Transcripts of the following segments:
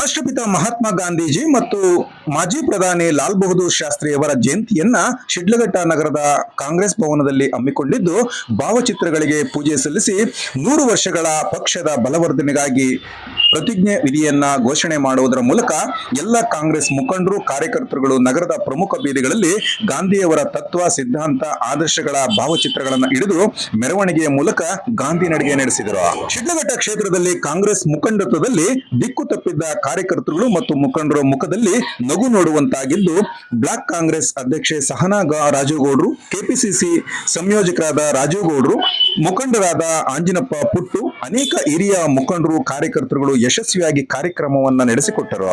ರಾಷ್ಟ್ರಪಿತ ಮಹಾತ್ಮ ಗಾಂಧೀಜಿ ಮತ್ತು ಮಾಜಿ ಪ್ರಧಾನಿ ಲಾಲ್ ಬಹದ್ದೂರ್ ಶಾಸ್ತ್ರಿಯವರ ಜಯಂತಿಯನ್ನ ಶಿಡ್ಲಘಟ್ಟ ನಗರದ ಕಾಂಗ್ರೆಸ್ ಭವನದಲ್ಲಿ ಹಮ್ಮಿಕೊಂಡಿದ್ದು, ಭಾವಚಿತ್ರಗಳಿಗೆ ಪೂಜೆ ಸಲ್ಲಿಸಿ ನೂರು ವರ್ಷಗಳ ಪಕ್ಷದ ಬಲವರ್ಧನೆಗಾಗಿ ಪ್ರತಿಜ್ಞೆ ವಿಧಿಯನ್ನ ಘೋಷಣೆ ಮಾಡುವುದರ ಮೂಲಕ ಎಲ್ಲ ಕಾಂಗ್ರೆಸ್ ಮುಖಂಡರು, ಕಾರ್ಯಕರ್ತರುಗಳು, ನಗರದ ಪ್ರಮುಖ ಬೀದಿಗಳಲ್ಲಿ ಗಾಂಧಿಯವರ ತತ್ವ, ಸಿದ್ಧಾಂತ, ಆದರ್ಶಗಳ ಭಾವಚಿತ್ರಗಳನ್ನು ಹಿಡಿದು ಮೆರವಣಿಗೆಯ ಮೂಲಕ ಗಾಂಧಿ ನಡಿಗೆ ನಡೆಸಿದರು. ಶಿಡ್ಲಘಟ್ಟ ಕ್ಷೇತ್ರದಲ್ಲಿ ಕಾಂಗ್ರೆಸ್ ಮುಖಂಡತ್ವದಲ್ಲಿ ದಿಕ್ಕು ತಪ್ಪಿದ್ದ ಕಾರ್ಯಕರ್ತರುಗಳು ಮತ್ತು ಮುಖಂಡರ ಮುಖದಲ್ಲಿ ನಗು ನೋಡುವಂತಾಗಿದ್ದು, ಬ್ಲಾಕ್ ಕಾಂಗ್ರೆಸ್ ಅಧ್ಯಕ್ಷೆ ಸಹನಾ ಗ ರಾಜೇಗೌಡರು, ಕೆಪಿಸಿಸಿ ಸಂಯೋಜಕರಾದ ರಾಜೇಗೌಡರು, ಮುಖಂಡರಾದ ಆಂಜಿನಪ್ಪ ಪುಟ್ಟು, ಅನೇಕ ಹಿರಿಯ ಮುಖಂಡರು, ಕಾರ್ಯಕರ್ತರುಗಳು ಯಶಸ್ವಿಯಾಗಿ ಕಾರ್ಯಕ್ರಮವನ್ನು ನಡೆಸಿಕೊಟ್ಟರು.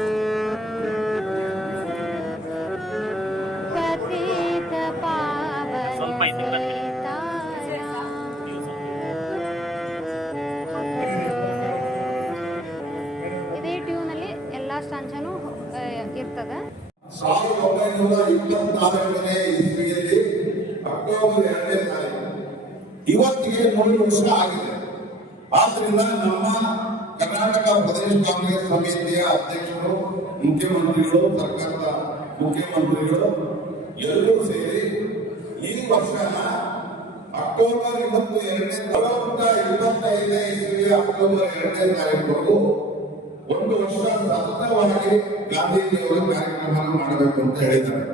ಸಾವಿರದ ಇಪ್ಪತ್ತಾರನೇ ಇಸ್ವಿಯಲ್ಲಿ ಅಕ್ಟೋಬರ್ ಎರಡನೇ ತಾರೀಕು ಇವತ್ತಿಗೆ ಮೂರು ವರ್ಷ ಆಗಿದೆ. ಆದ್ರಿಂದ ನಮ್ಮ ಕರ್ನಾಟಕ ಪ್ರದೇಶ ಕಾಂಗ್ರೆಸ್ ಸಮಿತಿಯ ಅಧ್ಯಕ್ಷರು, ಮುಖ್ಯಮಂತ್ರಿಗಳು, ಸರ್ಕಾರದ ಮುಖ್ಯಮಂತ್ರಿಗಳು ಎಲ್ಲರೂ ಸೇರಿ ಈ ವರ್ಷನ ಅಕ್ಟೋಬರ್ ಇವತ್ತು ಎರಡನೇ ಇಪ್ಪತ್ತೈದನೇ ಇಸ್ವಿಯ ಅಕ್ಟೋಬರ್ ಎರಡನೇ ತಾರೀಕು ಒಂದು ವರ್ಷ ಸತತವಾಗಿ ಗಾಂಧೀಜಿಯವರು ಕಾರ್ಯಕ್ರಮ ಮಾಡಬೇಕು ಅಂತ ಹೇಳಿದ್ದಾರೆ.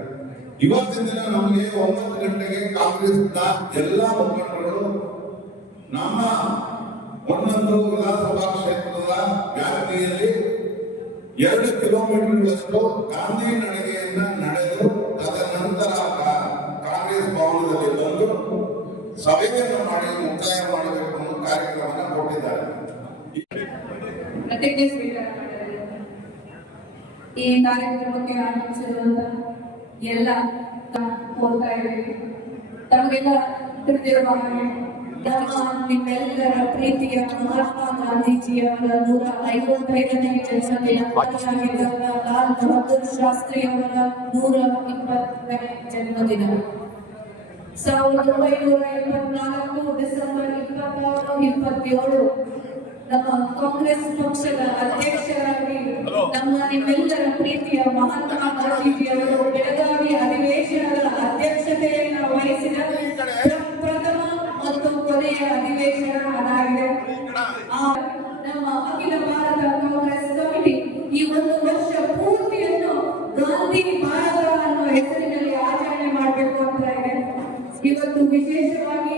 ಇವತ್ತಿನ ದಿನ ನಮಗೆ ಒಂಬತ್ತು ಗಂಟೆಗೆ ಕಾಂಗ್ರೆಸ್ನ ಎಲ್ಲ ಮುಖಂಡರು ನಮ್ಮ ಒಂದೊಂದು ವಿಧಾನಸಭಾ ಕ್ಷೇತ್ರದ ವ್ಯಾಪ್ತಿಯಲ್ಲಿ ಎರಡು ಕಿಲೋಮೀಟರ್ಗಳಷ್ಟು ಗಾಂಧಿ ನಡಿಗೆಯನ್ನ ನಡೆದು ತದನಂತರ ಕಾಂಗ್ರೆಸ್ ಭವನದಲ್ಲಿ ಬಂದು ಸಭೆಯನ್ನು ಮಾಡಿ ಮುಕ್ತಾಯ ಮಾಡಬೇಕು ಅನ್ನೋ ಕಾರ್ಯಕ್ರಮವನ್ನು ಕೊಟ್ಟಿದ್ದಾರೆ. ಈ ಕಾರ್ಯಕ್ರಮಕ್ಕೆ ಆಗಮಿಸಿರುವಂತ ಎಲ್ಲ ಹೋಗ್ತಾ ಇದ್ದೀವಿ. ತಮಗೆಲ್ಲ ತಿಳಿದಿರುವ ಹಾಗೆ ನಮ್ಮ ನಿಮ್ಮೆಲ್ಲರ ಪ್ರೀತಿಯ ಮಹಾತ್ಮ ಗಾಂಧೀಜಿಯವರ ನೂರ ಐವತ್ತೈದನೇ ಜನ್ಮದಿನ ಲಾಲ್ ಬಹದ್ದೂರ್ ಶಾಸ್ತ್ರಿಯವರ ನೂರ ಇಪ್ಪತ್ತನೇ ಜನ್ಮದಿನ. ಸಾವಿರದ ಒಂಬೈನೂರ ಇಪ್ಪತ್ನಾಲ್ಕು ಡಿಸೆಂಬರ್ ಇಪ್ಪತ್ತಾರು ಇಪ್ಪತ್ತೇಳು ನಮ್ಮ ಕಾಂಗ್ರೆಸ್ ಪಕ್ಷದ ಅಧ್ಯಕ್ಷರಾಗಿ ನಮ್ಮ ನಿಮ್ಮೆಲ್ಲರ ಪ್ರೀತಿಯ ಮಹಾತ್ಮ ಗಾಂಧೀಜಿಯವರು ಬೆಳಗಾವಿ ಅಧಿವೇಶನದ ಅಧ್ಯಕ್ಷತೆಯನ್ನು ವಹಿಸಿದ ಪ್ರ- ಪ್ರಥಮ ಮತ್ತು ಕೊನೆಯ ಅಧಿವೇಶನ ಅದಾಗಿದೆ ನಮ್ಮ ಅಖಿಲ ಭಾರತ ಕಾಂಗ್ರೆಸ್ ಕಮಿಟಿ ಈ ಒಂದು ವರ್ಷ ಪೂರ್ತಿಯನ್ನು ಗಾಂಧಿ ಭಾರತ ಅನ್ನೋ ಹೆಸರಿನಲ್ಲಿ ಆಚರಣೆ ಮಾಡಬೇಕು ಅಂತ ಇದೆ. ಇವತ್ತು ವಿಶೇಷವಾಗಿ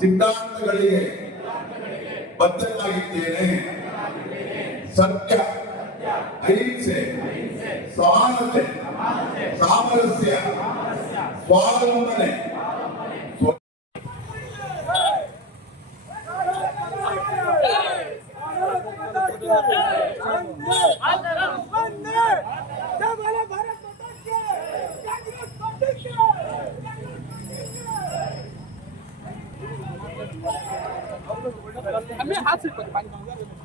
ಸಿದ್ಧಾಂತಗಳಿಗೆ ಬದ್ಧನಾಗಿದ್ದೇನೆ ಸತ್ಯ ಅಹಿಂಸೆ ಸಮಾನತೆ ಸಾಮರಸ್ಯ ಸ್ವಾವಲಂಬನೆ ಸ್ವ- Sih, 你弄乱了